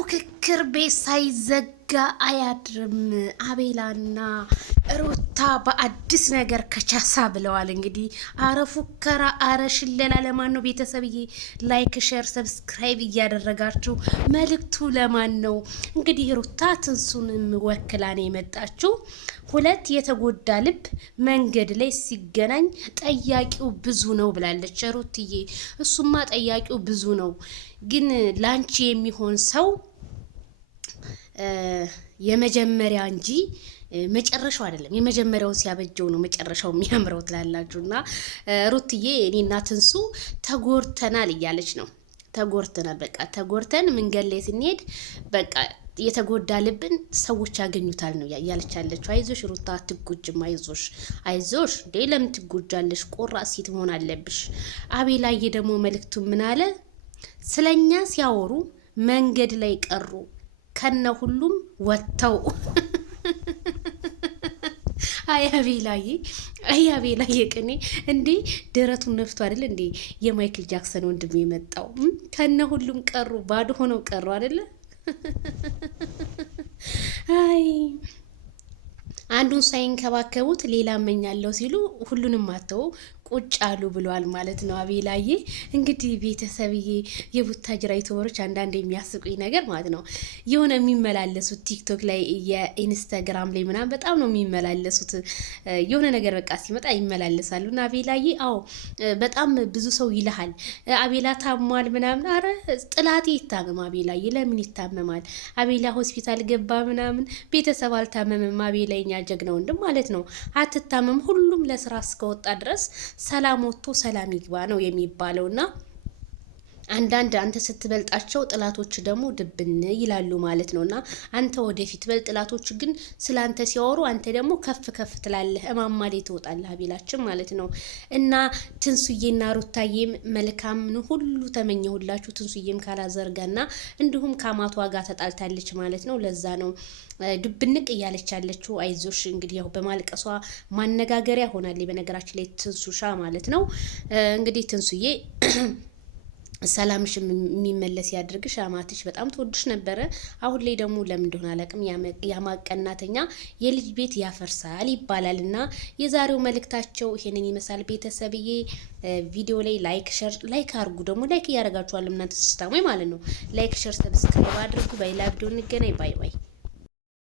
የፉክክር ቤት ሳይዘጋ አያድርም። አቤላና ሩታ በአዲስ ነገር ከቻሳ ብለዋል። እንግዲህ አረ ፉከራ፣ አረ ሽለላ ለማን ነው? ቤተሰብዬ ላይክ፣ ሼር፣ ሰብስክራይብ እያደረጋችሁ መልእክቱ ለማን ነው? እንግዲህ ሩታ ትንሱንም ወክላ ነው የመጣችው። ሁለት የተጎዳ ልብ መንገድ ላይ ሲገናኝ ጠያቂው ብዙ ነው ብላለች ሩትዬ። እሱማ ጠያቂው ብዙ ነው፣ ግን ላንቺ የሚሆን ሰው የመጀመሪያ እንጂ መጨረሻው አይደለም። የመጀመሪያውን ሲያበጀው ነው መጨረሻው የሚያምረው ትላላችሁ። እና ሩትዬ እኔና ትንሱ ተጎርተናል እያለች ነው። ተጎርተናል፣ በቃ ተጎርተን መንገድ ላይ ስንሄድ በቃ የተጎዳ ልብን ሰዎች ያገኙታል ነው እያለች ያለችው። አይዞሽ ሩታ አትጎጅም፣ አይዞሽ አይዞሽ። እንዴ ለምን ትጎጃለሽ? ቆራጥ ሴት መሆን አለብሽ። አቤላዬ ደግሞ መልእክቱ ምን አለ? ስለኛ ሲያወሩ መንገድ ላይ ቀሩ ከነ ሁሉም ወጥተው። አያቤላዬ ቅኔ እንዴ ደረቱን ነፍቶ አይደል እንዴ የማይክል ጃክሰን ወንድም የመጣው? ከነ ሁሉም ቀሩ፣ ባዶ ሆነው ቀሩ አይደለ? አይ አንዱን ሳይንከባከቡት ሌላ እመኛለሁ ሲሉ ሁሉንም አተው ቁጭ አሉ ብሏል ማለት ነው አቤላዬ። እንግዲህ ቤተሰብዬ የቡታጅራ ዩቲዩበሮች አንዳንድ የሚያስቁኝ ነገር ማለት ነው የሆነ የሚመላለሱት ቲክቶክ ላይ የኢንስታግራም ላይ ምናምን በጣም ነው የሚመላለሱት። የሆነ ነገር በቃ ሲመጣ ይመላለሳሉ። እና አቤላዬ አዎ በጣም ብዙ ሰው ይልሃል አቤላ ታሟል ምናምን። አረ ጥላቴ ይታመም አቤላዬ፣ ለምን ይታመማል? አቤላ ሆስፒታል ገባ ምናምን፣ ቤተሰብ አልታመምም። አቤላ የኛ ጀግና ወንድም ማለት ነው። አትታመም፣ ሁሉም ለስራ እስከወጣ ድረስ ሰላም ወጥቶ ሰላም ይግባ ነው የሚባለውና አንዳንድ አንተ ስትበልጣቸው ጥላቶች ደግሞ ድብን ይላሉ ማለት ነውና አንተ ወደፊት በል፣ ጥላቶች ግን ስላንተ ሲያወሩ አንተ ደግሞ ከፍ ከፍ ትላለህ፣ እማማ ላይ ትወጣለህ አቤላችን ማለት ነው። እና ትንሱዬና ሩታዬም መልካም ሁሉ ተመኘሁላችሁ። ትንሱዬም ካላዘርጋና እንዲሁም ከአማቷ ጋር ተጣልታለች ማለት ነው። ለዛ ነው ድብንቅ እያለች ያለችው። አይዞሽ እንግዲህ ያው በማልቀሷ ማነጋገሪያ ሆናለች። በነገራችን ላይ ትንሱሻ ማለት ነው። እንግዲህ ትንሱዬ ሰላምሽ የሚመለስ ያድርግሽ። አማትሽ በጣም ትወድሽ ነበረ። አሁን ላይ ደግሞ ለምን እንደሆነ አላውቅም ያማቀናተኛ የልጅ ቤት ያፈርሳል ይባላል። እና የዛሬው መልእክታቸው ይሄንን ይመስላል። ቤተሰብዬ ቪዲዮ ላይ ላይክ አድርጉ። ደግሞ ላይክ እያደረጋችኋል እናንተ ስታሙ ማለት ነው። ላይክ ሸር ሰብስክራይብ አድርጉ። በሌላ ቪዲዮ እንገናኝ። ባይ ባይ።